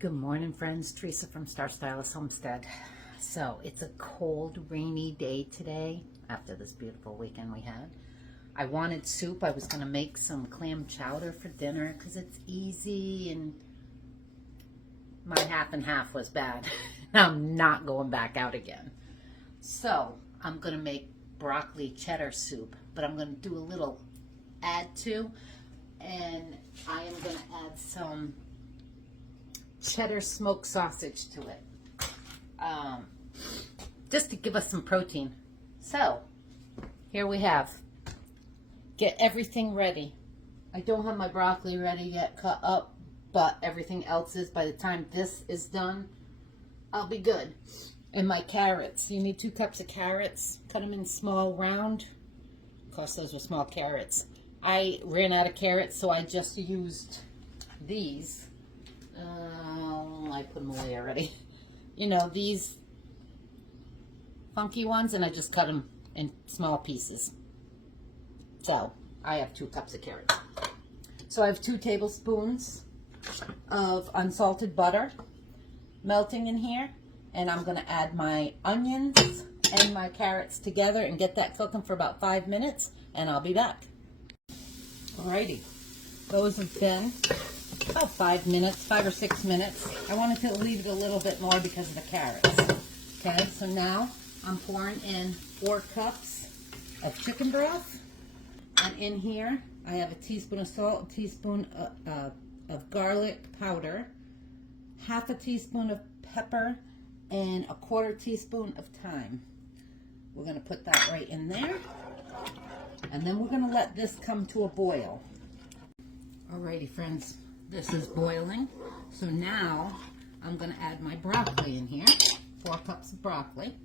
Good morning, friends. Teresa from Star Stylist Homestead. So it's a cold, rainy day today after this beautiful weekend we had. I wanted soup. I was going to make some clam chowder for dinner because it's easy, and my half and half was bad. I'm not going back out again. So I'm going to make broccoli cheddar soup, but I'm going to do a little add to, and I am going to add some cheddar smoked sausage to it, just to give us some protein. So here we have, get everything ready. I don't have my broccoli ready yet cut up, but everything else is. By the time this is done, I'll be good. And my carrots, you need 2 cups of carrots. Cut them in small round. Of course, those were small carrots. I ran out of carrots, so I just used these. I put them away already. You know, these funky ones, and I just cut them in small pieces. So I have 2 cups of carrots. So I have 2 tablespoons of unsalted butter melting in here, and I'm going to add my onions and my carrots together and get that cooking for about 5 minutes, and I'll be back. Alrighty, those have been about 5 minutes, 5 or 6 minutes. I wanted to leave it a little bit more because of the carrots. Okay, so now I'm pouring in 4 cups of chicken broth. And in here, I have a teaspoon of salt, a teaspoon of garlic powder, half a teaspoon of pepper, and a 1/4 teaspoon of thyme. We're going to put that right in there. And then we're going to let this come to a boil. Alrighty, friends. This is boiling. So now I'm going to add my broccoli in here. 4 cups of broccoli.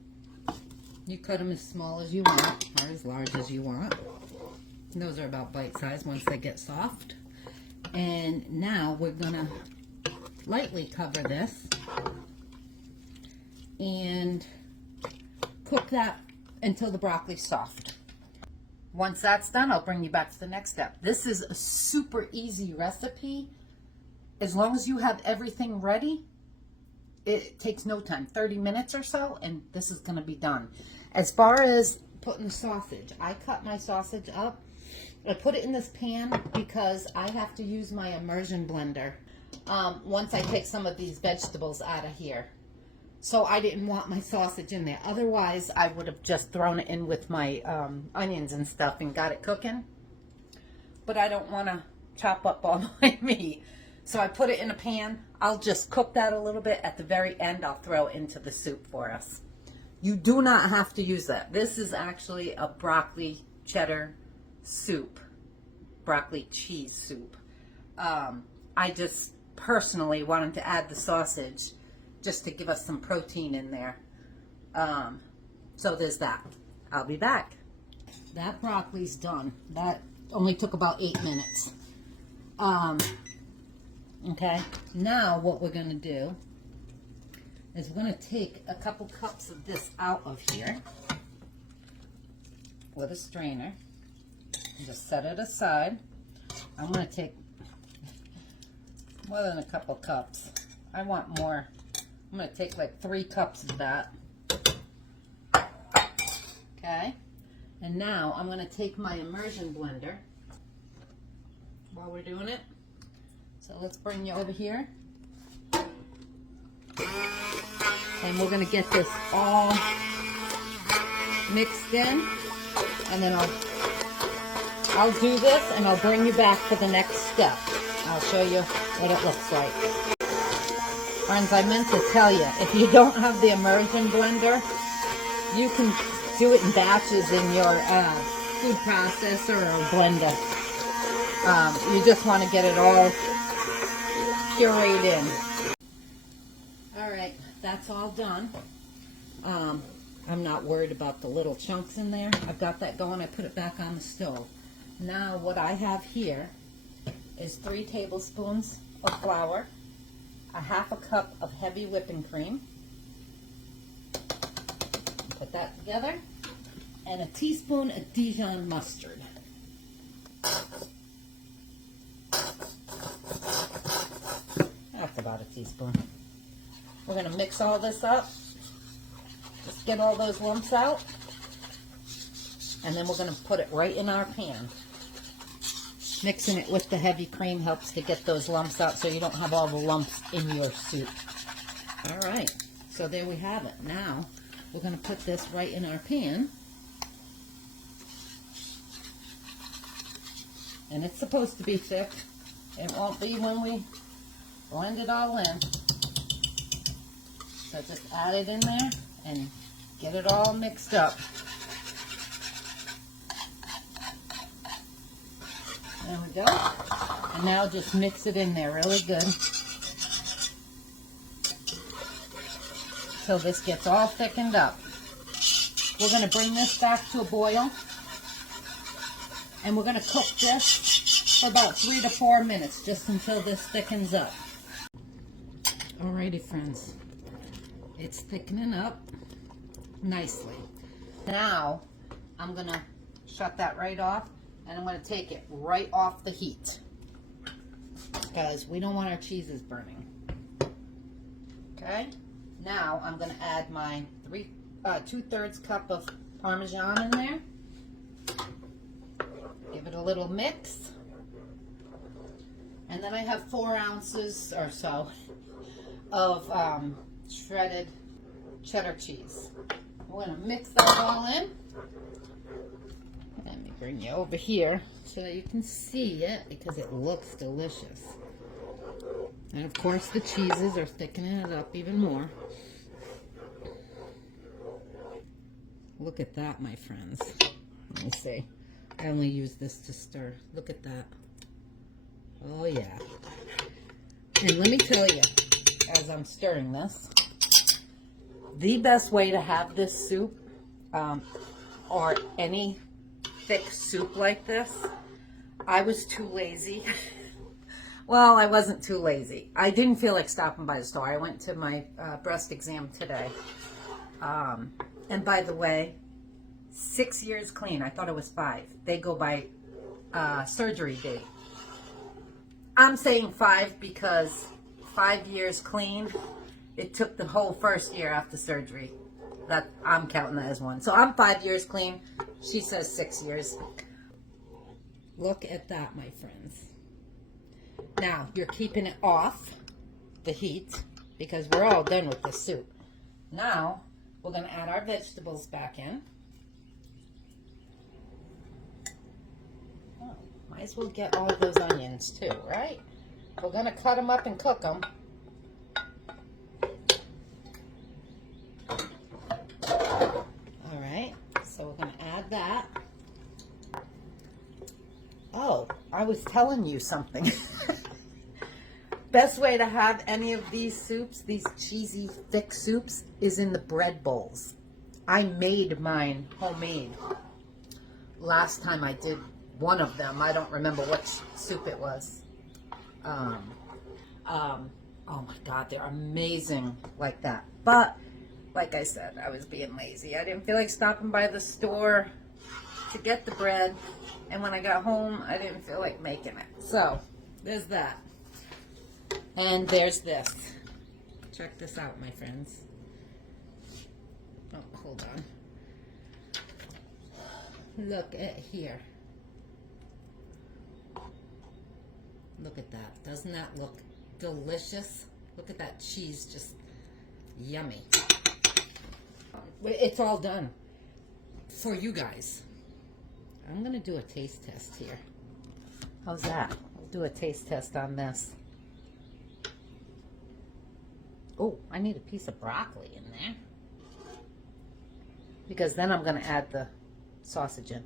You cut them as small as you want or as large as you want. Those are about bite size once they get soft. And now we're going to lightly cover this and cook that until the broccoli's soft. Once that's done, I'll bring you back to the next step. This is a super easy recipe. As long as you have everything ready, it takes no time, 30 minutes or so, and this is going to be done. As far as putting sausage, I cut my sausage up. I put it in this pan because I have to use my immersion blender once I take some of these vegetables out of here. So I didn't want my sausage in there. Otherwise, I would have just thrown it in with my onions and stuff and got it cooking. But I don't want to chop up all my meat. So I put it in a pan. I'll just cook that a little bit. At the very end, I'll throw it into the soup for us. You do not have to use that. This is actually a broccoli cheddar soup. Broccoli cheese soup. I just personally wanted to add the sausage just to give us some protein in there. So there's that. I'll be back. That broccoli's done. That only took about 8 minutes. Okay, now what we're going to do is we're going to take a couple cups of this out of here with a strainer and just set it aside. I'm going to take more than a couple cups. I want more. I'm going to take like 3 cups of that. Okay, and now I'm going to take my immersion blender while we're doing it. So let's bring you over here. And we're going to get this all mixed in. And then I'll do this and I'll bring you back for the next step. I'll show you what it looks like. Friends, I meant to tell you, if you don't have the immersion blender, you can do it in batches in your food processor or blender. You just want to get it all pureed in. Alright, that's all done. I'm not worried about the little chunks in there. I've got that going. I put it back on the stove. Now what I have here is 3 tablespoons of flour, a 1/2 cup of heavy whipping cream. Put that together, and a teaspoon of Dijon mustard. That's about a teaspoon. We're going to mix all this up. Just get all those lumps out. And then we're going to put it right in our pan. Mixing it with the heavy cream helps to get those lumps out so you don't have all the lumps in your soup. All right, so there we have it. Now we're going to put this right in our pan. And it's supposed to be thick. It won't be when we blend it all in. So just add it in there and get it all mixed up. There we go. And now just mix it in there really good till this gets all thickened up. We're going to bring this back to a boil. And we're going to cook this for about 3 to 4 minutes, just until this thickens up. Alrighty, friends. It's thickening up nicely. Now, I'm going to shut that right off, and I'm going to take it right off the heat, because we don't want our cheeses burning. Okay? Now, I'm going to add my 2/3 cup of Parmesan in there. Give it a little mix. And then I have 4 ounces or so of shredded cheddar cheese. We're going to mix that all in. Let me bring you over here so that you can see it, because it looks delicious. And of course the cheeses are thickening it up even more. Look at that, my friends. Let me see. I only use this to stir. Look at that. Oh, yeah. And let me tell you, as I'm stirring this, the best way to have this soup, or any thick soup like this, I was too lazy. Well, I wasn't too lazy. I didn't feel like stopping by the store. I went to my breast exam today. And by the way, 6 years clean. I thought it was 5. They go by surgery date. I'm saying 5 because 5 years clean. It took the whole first year after surgery. That I'm counting that as 1. So I'm 5 years clean. She says 6 years. Look at that, my friends. Now, you're keeping it off the heat because we're all done with this soup. Now, we're going to add our vegetables back in. Oh, might as well get all of those onions too, right? We're going to cut them up and cook them. All right, so we're going to add that. Oh, I was telling you something. Best way to have any of these soups, these cheesy, thick soups, is in the bread bowls. I made mine homemade. Last time I did one of them, I don't remember which soup it was. Oh my God, they're amazing like that. But, like I said, I was being lazy. I didn't feel like stopping by the store to get the bread. And when I got home, I didn't feel like making it. So, there's that. And there's this. Check this out, my friends. Oh, hold on. Look at here. Look at that. Doesn't that look delicious? Look at that cheese, just yummy. It's all done for you guys. I'm going to do a taste test here. How's that? I'll do a taste test on this. Oh, I need a piece of broccoli in there. Because then I'm going to add the sausage in.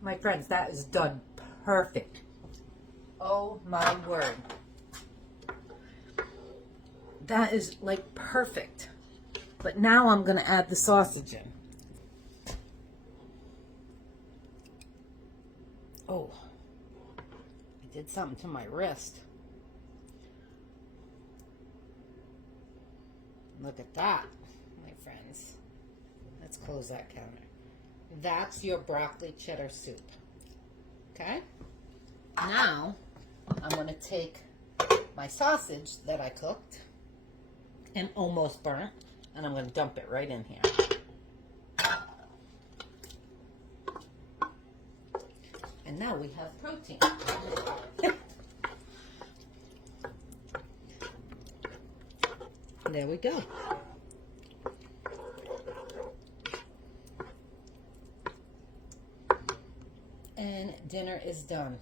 My friends, that is done perfect. Oh my word. That is like perfect. But now I'm going to add the sausage in. Oh, I did something to my wrist. Look at that, my friends. Let's close that counter. That's your broccoli cheddar soup. Okay? Now, I'm going to take my sausage that I cooked and almost burnt, and I'm going to dump it right in here. And now we have protein. There we go. And dinner is done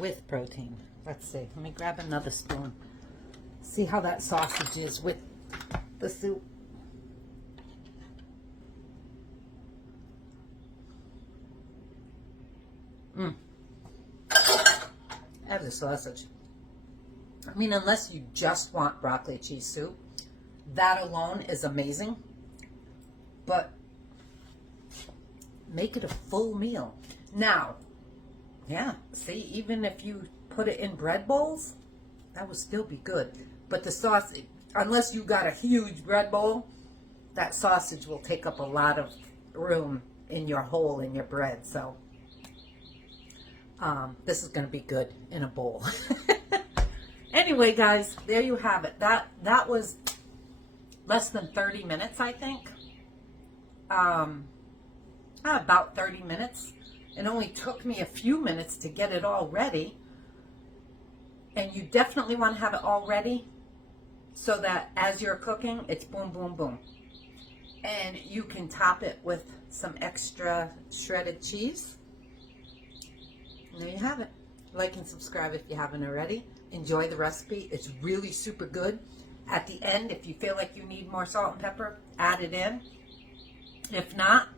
with protein. Let's see. Let me grab another spoon. See how that sausage is with the soup. That is sausage. I mean, unless you just want broccoli cheese soup, that alone is amazing. But make it a full meal. Now, yeah, see, even if you put it in bread bowls, that would still be good. But the sauce, unless you got a huge bread bowl, that sausage will take up a lot of room in your hole in your bread. So this is going to be good in a bowl. Anyway, guys, there you have it. That was less than 30 minutes, I think. About 30 minutes. It only took me a few minutes to get it all ready. And you definitely want to have it all ready so that as you're cooking, it's boom, boom, boom. And you can top it with some extra shredded cheese. And there you have it. Like and subscribe if you haven't already. Enjoy the recipe. It's really super good. At the end, if you feel like you need more salt and pepper, add it in. If not,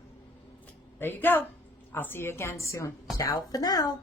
there you go. I'll see you again soon. Ciao for now.